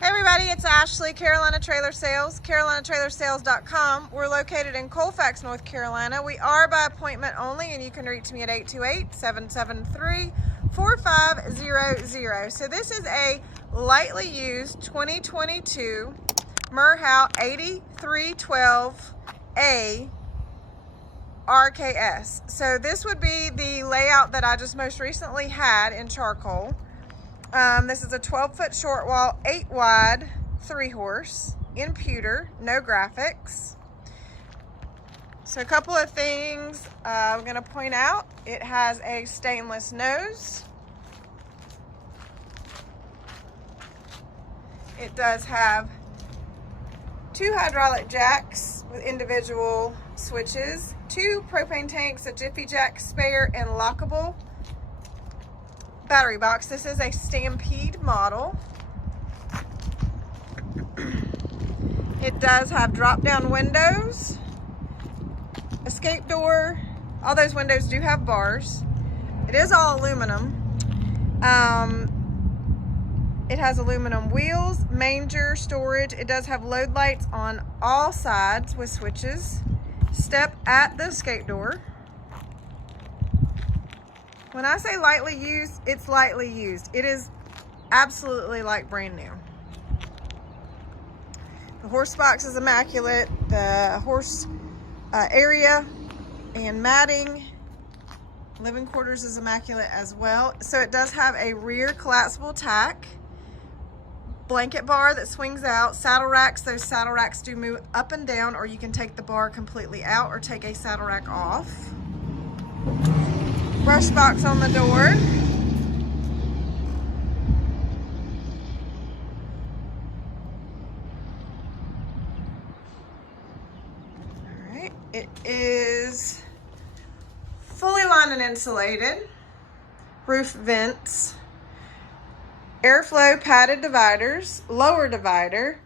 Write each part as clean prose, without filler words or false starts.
Hey everybody, it's Ashley, Carolina Trailer Sales, carolinatrailersales.com. We're located in Colfax, North Carolina. We are by appointment only, and you can reach me at 828-773-4500. So this is a lightly used 2022 Merhow 8312A RKS. So this would be the layout that I just most recently had in charcoal. This is a 12-foot short wall, 8 wide, 3 horse, in pewter, no graphics. So a couple of things I'm going to point out. It has a stainless nose. It does have 2 hydraulic jacks with individual switches, 2 propane tanks, a Jiffy Jack spare, and lockable battery box. This is a Stampede model. It does have drop-down windows, escape door. All those windows do have bars. It is all aluminum. It has aluminum wheels, manger, storage. It does have load lights on all sides with switches. Step at the escape door. When I say lightly used, it's lightly used. It is absolutely like brand new. The horse box is immaculate. The horse area and matting, living quarters is immaculate as well. So it does have a rear collapsible tack, blanket bar that swings out, saddle racks. Those saddle racks do move up and down, or you can take the bar completely out or take a saddle rack off. Brush box on the door. All right, it is fully lined and insulated. Roof vents, airflow padded dividers, lower divider.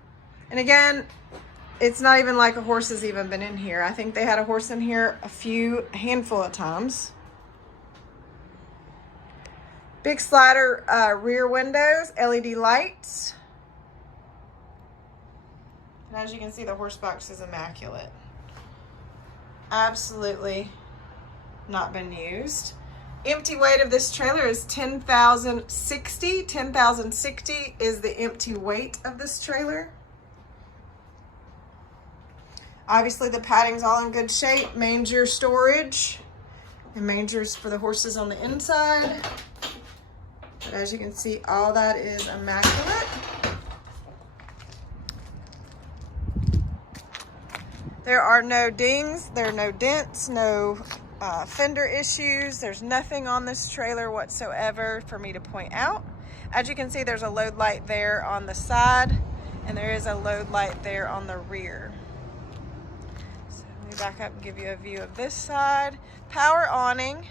And again, it's not even like a horse has even been in here. I think they had a horse in here a handful of times. Big slider rear windows, LED lights. And as you can see, the horse box is immaculate. Absolutely not been used. Empty weight of this trailer is 10,060. 10,060 is the empty weight of this trailer. Obviously the padding's all in good shape. Manger storage. And mangers for the horses on the inside. But as you can see, all that is immaculate. There are no dings, there are no dents, no fender issues. There's nothing on this trailer whatsoever for me to point out. As you can see, there's a load light there on the side, and there is a load light there on the rear. So let me back up and give you a view of this side. Power awning.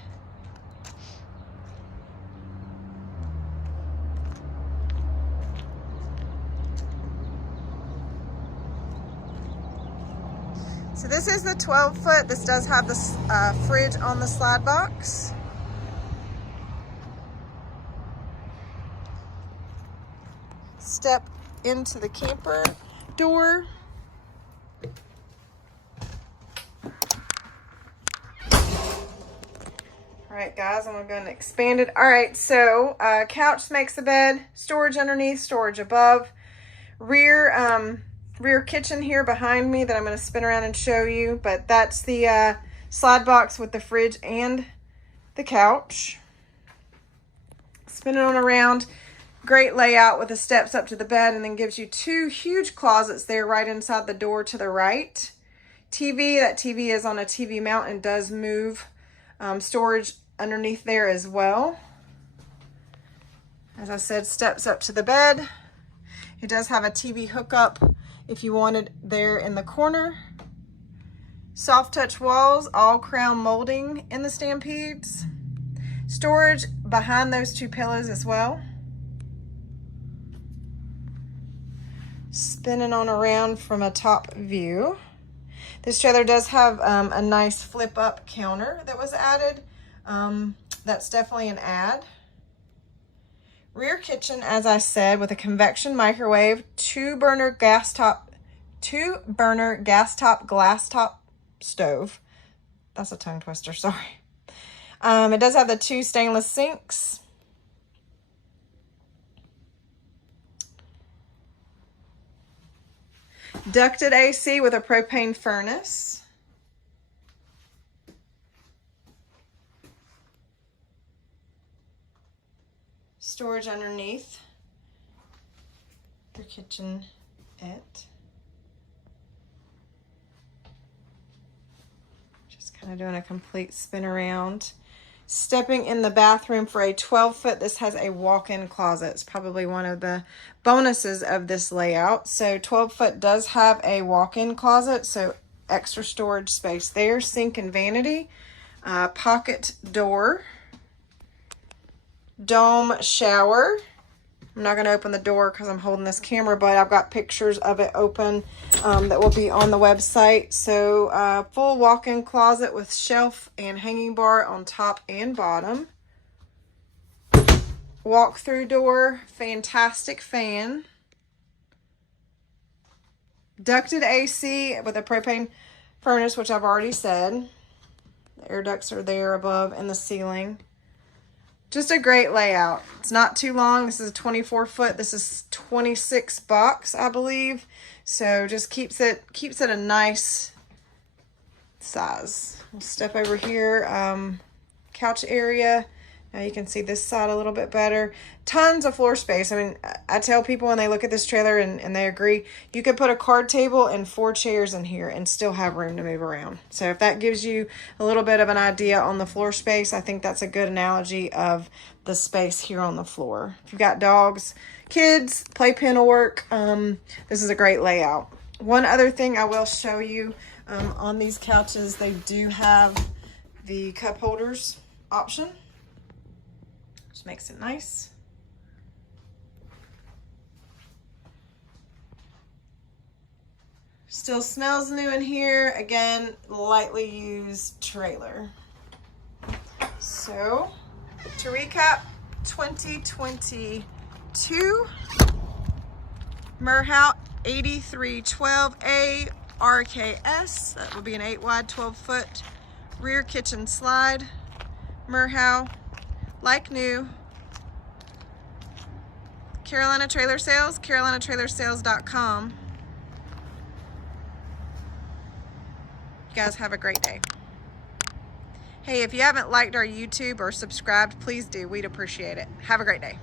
So this is the 12-foot. This does have the fridge on the slide box. Step into the camper door. All right, guys, I'm gonna go and expand it. All right, so couch makes a bed, storage underneath, storage above, rear kitchen here behind me that I'm going to spin around and show you, but that's the slide box with the fridge and the couch. Spin it on around. Great layout with the steps up to the bed, and then gives you 2 huge closets there right inside the door to the right. TV, that TV is on a TV mount and does move. Storage underneath there as well. As I said, steps up to the bed. It does have a TV hookup if you wanted there in the corner. Soft touch walls, all crown molding in the Stampedes. Storage behind those 2 pillows as well. Spinning on around from a top view. This trailer does have a nice flip up counter that was added. That's definitely an add. Rear kitchen, as I said, with a convection microwave, two burner gas top glass top stove. That's a tongue twister, sorry. It does have the two stainless sinks. Ducted AC with a propane furnace. Storage underneath your kitchen. Just kind of doing a complete spin around. Stepping in the bathroom for a 12-foot. This has a walk-in closet. It's probably one of the bonuses of this layout. So 12-foot does have a walk-in closet, so extra storage space there. Sink and vanity. Pocket door. Dome shower. I'm not going to open the door because I'm holding this camera, but I've got pictures of it open that will be on the website. So full walk-in closet with shelf and hanging bar on top and bottom. Walk-through door, fantastic fan. Ducted AC with a propane furnace, which I've already said. The air ducts are there above in the ceiling. Just a great layout. It's not too long. This is a 24-foot. This is 26 box, I believe. So just keeps it a nice size. We'll step over here. Couch area. Now you can see this side a little bit better. Tons of floor space. I mean, I tell people when they look at this trailer and they agree, you could put a card table and 4 chairs in here and still have room to move around. So if that gives you a little bit of an idea on the floor space, I think that's a good analogy of the space here on the floor. If you've got dogs, kids, playpen will work. This is a great layout. One other thing I will show you on these couches, they do have the cup holders option. Makes it nice. Still smells new in here. Again, lightly used trailer. So, to recap, 2022 Merhow 8312A RKS. That will be an 8-wide 12-foot rear kitchen slide. Merhow. Like new. Carolina Trailer Sales, carolinatrailersales.com. You guys have a great day. Hey, if you haven't liked our YouTube or subscribed, please do. We'd appreciate it. Have a great day.